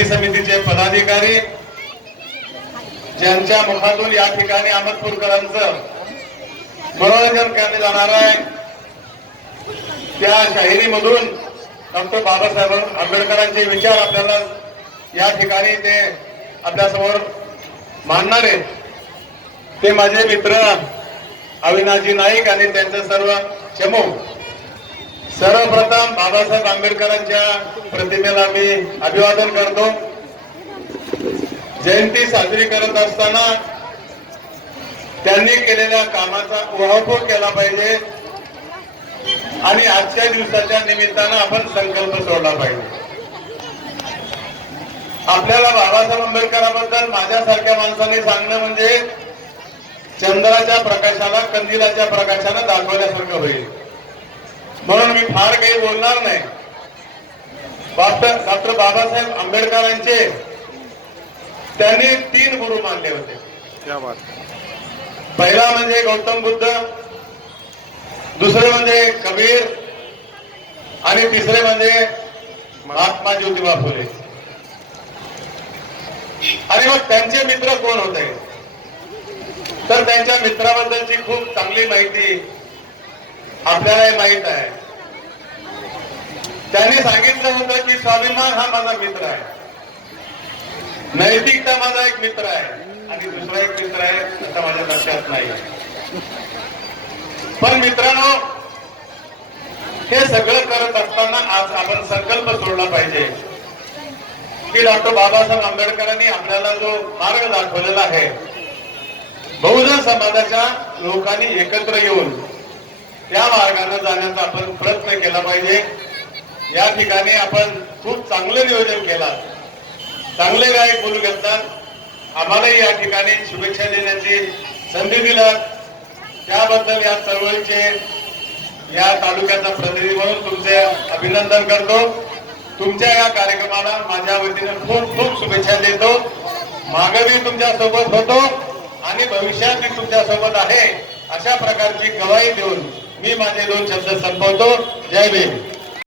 कृती समितीचे पदाधिकारी ज्यांच्या मुखातून या ठिकाणी अहमदपूरकरांचं मनोरंजन करण्यात जाणार आहे त्या शाहिरीमधून डॉक्टर बाबासाहेब आंबेडकरांचे विचार आपल्याला या ठिकाणी ते आपल्यासमोर मांडणार आहेत. ते माझे मित्र अविनाशजी नाईक आणि त्यांचे सर्व चमू सर्वप्रथम बाबासाहेब आंबेडकरांच्या प्रतिमेला मी अभिवादन करतो. जयंती साजरी करत असताना त्यांनी केलेल्या कामाचा उहापोह केला पाहिजे आणि आजच्या दिवसाच्या निमित्तानं आपण संकल्प सोडला पाहिजे. आपल्याला बाबासाहेब आंबेडकरांबद्दल माझ्यासारख्या माणसाने सांगणं म्हणजे चंद्राच्या प्रकाशाला कंदिलाच्या प्रकाशाला दाखवल्यासारखं होईल. म्हणून मी फार काही बोलणार नाही. डॉक्टर बाबासाहेब आंबेडकरांचे त्यांनी तीन गुरु मानले होते. क्या बात. पहिला म्हणजे गौतम बुद्ध दुसरे म्हणजे कबीर आणि तिसरे म्हणजे महात्मा ज्योतिबा फुले. आणि मग त्यांचे मित्र कोण होते? तर त्यांच्या मित्राबद्दलची खूप चांगली माहिती आपल्याला माहीत आहे. त्यांनी सांगितलं होतं की स्वाभिमान हा माझा मित्र आहे. नैतिकता माझा एक मित्र आहे. आणि दुसरा एक मित्र आहे असं माझ्या लक्षात नाही. पण मित्रांनो हे सगळं करत असताना आज आपण संकल्प सोडला पाहिजे. की डॉक्टर बाबासाहेब आंबेडकरांनी आपल्याला जो मार्ग दाखवलेला आहे बहुजन समाजाच्या लोकांनी एकत्र येऊन त्या मार्गाने जाण्याचा आपण प्रयत्न केला पाहिजे. या ठिकाणी आपण खूप चांगलं नियोजन केला. चांगले गायक बोलू घेतात आम्हालाही या ठिकाणी शुभेच्छा देण्याची संधी दिला त्याबद्दल या चळवळीचे या तालुक्याचा प्रतिनिधी म्हणून तुमचे अभिनंदन करतो. तुमच्या या कार्यक्रमाला माझ्या वतीने खूप खूप शुभेच्छा देतो. मागे मी तुमच्यासोबत होतो आणि भविष्यात मी तुमच्यासोबत आहे अशा प्रकारची गवाही देऊन मी माझे दोन शब्द संपवतो. जय भीम.